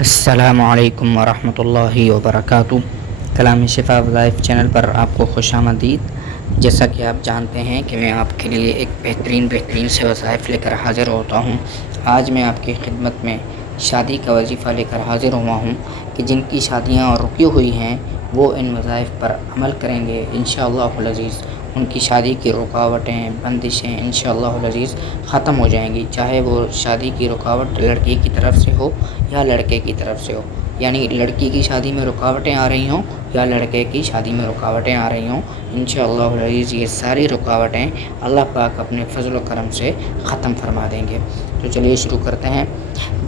السلام علیکم ورحمۃ اللہ وبرکاتہ۔ کلام شفا وظائف چینل پر آپ کو خوش آمدید۔ جیسا کہ آپ جانتے ہیں کہ میں آپ کے لیے ایک بہترین سے وظائف لے کر حاضر ہوتا ہوں۔ آج میں آپ کی خدمت میں شادی کا وظیفہ لے کر حاضر ہوا ہوں کہ جن کی شادیاں رکی ہوئی ہیں وہ ان وظائف پر عمل کریں گے انشاءاللہ العزیز۔ ان کی شادی کی رکاوٹیں بندشیں انشاءاللہ العزیز ختم ہو جائیں گی، چاہے وہ شادی کی رکاوٹ لڑکی کی طرف سے ہو یا لڑکے کی طرف سے ہو، یعنی لڑکی کی شادی میں رکاوٹیں آ رہی ہوں یا لڑکے کی شادی میں رکاوٹیں آ رہی ہوں، انشاءاللہ العزیز یہ ساری رکاوٹیں اللہ پاک اپنے فضل و کرم سے ختم فرما دیں گے۔ تو چلیے شروع کرتے ہیں۔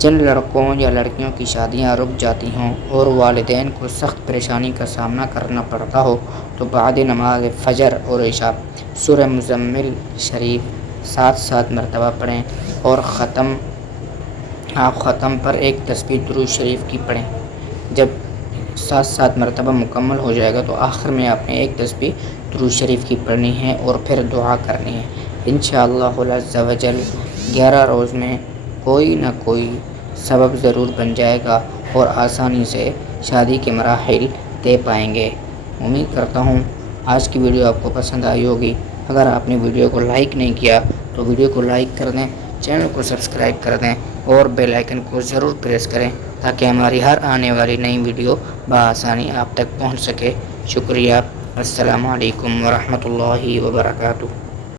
جن لڑکوں یا لڑکیوں کی شادیاں رک جاتی ہوں اور والدین کو سخت پریشانی کا سامنا کرنا پڑتا ہو تو بعد نماز فجر اور عشاء سورہ مزمل شریف 7 مرتبہ پڑھیں اور ختم پر ایک تسبیح درود شریف کی پڑھیں۔ جب 7 مرتبہ مکمل ہو جائے گا تو آخر میں آپ نے ایک تسبیح درود شریف کی پڑھنی ہے اور پھر دعا کرنی ہے۔ انشاءاللہ عز و جل 11 روز میں کوئی نہ کوئی سبب ضرور بن جائے گا اور آسانی سے شادی کے مراحل طے پائیں گے۔ امید کرتا ہوں آج کی ویڈیو آپ کو پسند آئی ہوگی۔ اگر آپ نے ویڈیو کو لائک نہیں کیا تو ویڈیو کو لائک کر دیں، چینل کو سبسکرائب کر دیں اور بیل آئیکن کو ضرور پریس کریں تاکہ ہماری ہر آنے والی نئی ویڈیو بآسانی آپ تک پہنچ سکے۔ شکریہ۔ السلام علیکم ورحمۃ اللہ وبرکاتہ۔